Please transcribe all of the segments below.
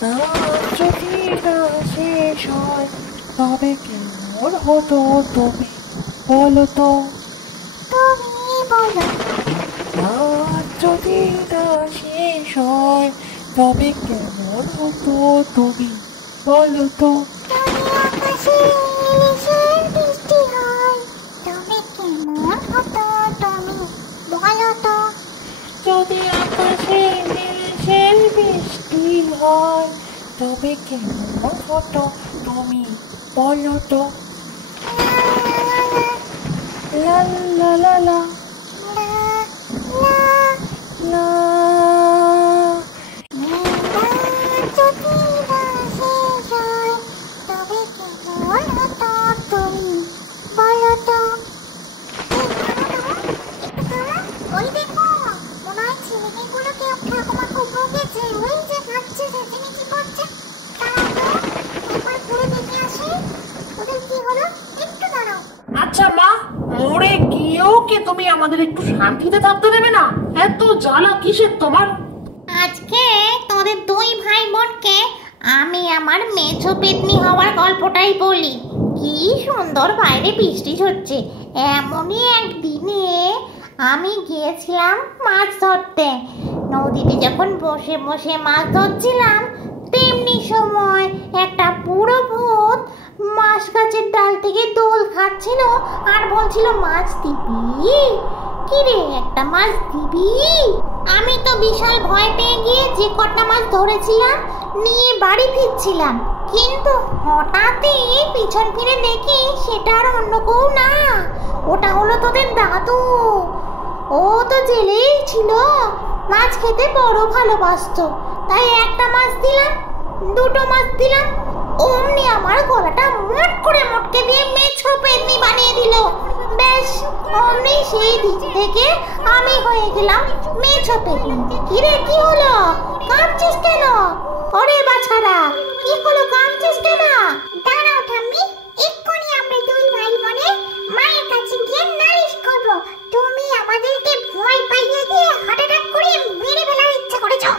যদি না শেষ হয় তবে কেমন হতো তুমি বলো তো। তুমি বলো। যদি না শেষ হয় তবে কেমন হতো তুমি বলো তো। যদি আকাশে ইলিশের বৃষ্টি হয় তবে কেমন হতো তুমি বলো তো। যদি আকাশে ইলিশের বৃষ্টি হয় তবে কেমন হতো তুমি বলো তো। লা লা লা লা লা। যদি না শেষ হয় তবে কেমন হতো তুমি বলো তো। ওই দেখো মনে হয় ছেলে মেয়েগুলো কেউ ঠাকুমা খুব ভোগেছে, ওই যে খাচ্ছে চেঁচিমেচি করছে। দাঁড়াও তো একবার ঘুরে দেখে আসি ওদের কি হলো, একটু দাঁড়াও। আচ্ছা মা, মরে গিয়েও কি তুমি আমাদের একটু শান্তিতে থাকতে দেবে না? এত জ্বালা কিসের তোমার? আজকে তোদের দুই ভাই বোনকে আমি আমার মেছো পেতনি হওয়ার গল্পটাই বলি। কি সুন্দর বাইরে বৃষ্টি ঝরছে, এমনই একদিনে আমি গিয়েছিলাম মাছ ধরতে। নদীতে যখন বসে বসে মাছ ধরছিলাম তেমনি সময় একটা বুড়ো ভূত মাছ গাছের ডাল থেকে দোল খাচ্ছিল আর বলছিল মাছ দিবি? কিরে একটা মাছ দিবি? আমি তো বিশাল ভয় পেয়ে গিয়ে যে কটা মাছ ধরেছিলাম নিয়ে বাড়ি ফিরছিলাম, কিন্তু হঠাৎই পিছন ফিরে দেখি সেটা আর অন্য কেউ না, ওটা হলো তোদের দাদু। ও তো জেলেই ছিল, মাছ খেতে বড় ভালোবাসতো, তাই একটা মাছ দিলাম, দুটো মাছ দিলাম, অমনি আমার গলাটা মোট করে মটকে দিয়ে মেছো পেতনি বানিয়ে দিল। বেশ, অমনি সেই দিন থেকে আমি হয়ে গেলাম মেছো পেতনি। কিরে কি হলো, কাঁদছিস কেন? ওরে বাছারা, কি হলো, কাঁদছিস কেন? দাঁড়াও ঠাম্মি, এক্ষুনি আমরা দুই ভাই বোনে মায়ের কাছে গিয়ে নালিশ করব। তুমি আমাদেরকে ভয় পাইয়ে দিয়ে হার্ট অ্যাটাক করে মেরে ফেলার ইচ্ছা করেছো।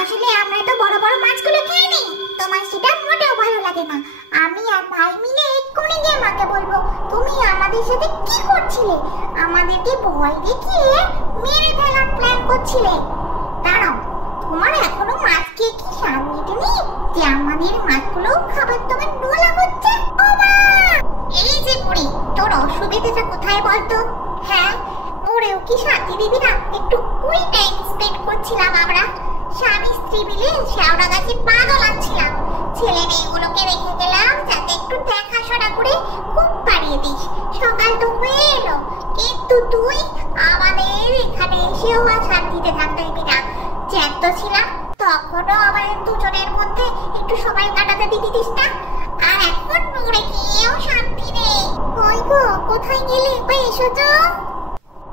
আসলে আমরা তো বড় বড় মাছগুলো খেয়ে নিই, তোমার সেটা মোটেও ভালো লাগে না। আমি আর ভাই মিলে এক্ষুনি গিয়ে মাকে বলবো তুমি আমাদের সাথে কি করছিলে, আমাদেরকে ভয় দেখিয়ে মেরে ফেলার প্ল্যান করছিলে। দাঁড়াও, তোমার এখনো মাছ খেয়ে কি শান মিটেনি যে আমাদের মাছগুলো খাবার তোমার নোলা হচ্ছে? ও মা, এই যে বুড়ি, তোর অসুবিধাটা কোথায় বলতো? হ্যাঁ, ওরেও কি শান্তি দিবি না? একটু ওই টাইম স্পেন্ড করছিলাম আমরা স্বামী স্ত্রী মিলে শেওড়া গাছে পা দোলাচ্ছিলাম। ছেলে মেয়েগুলোকে রেখে গেলাম যাতে একটু দেখাশোনা করে ঘুম পাড়িয়ে দিস। সকাল তো হয়ে এলো, কিন্তু তুই আমাদের এখানে এসেও আর শান্তিতে থাকতে দিবি না। জ্যান্ত ছিলাম তখনও আমাদের দুজনের মধ্যে একটু সময় কাটাতে দিস না, আর এখন মরে গিয়েও শান্তি নেই। কই গো, কোথায় গেলে? একবার এসো তো।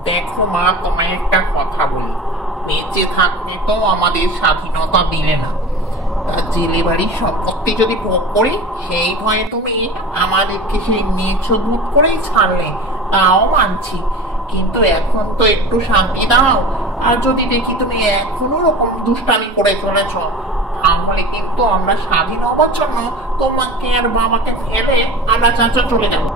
দেখো মা, তোমায় একটা কথা বলি, বেঁচে থাকতে তো আমাদের স্বাধীনতা দিলে না, তা জেলে বাড়ির সম্পত্তি যদি ভোগ করি সেই ভয়ে তুমি আমাদেরকে সেই মেছো ভূত করেই ছাড়লে, তাও মানছি, কিন্তু এখন তো একটু শান্তি দাও। আর যদি দেখি তুমি এখনো রকম দুষ্টামি করে চলেছ, তাহলে কিন্তু আমরা স্বাধীন হবার জন্য তোমাকে আর বাবাকে ফেলে আমরা চাচা চলে যাবো।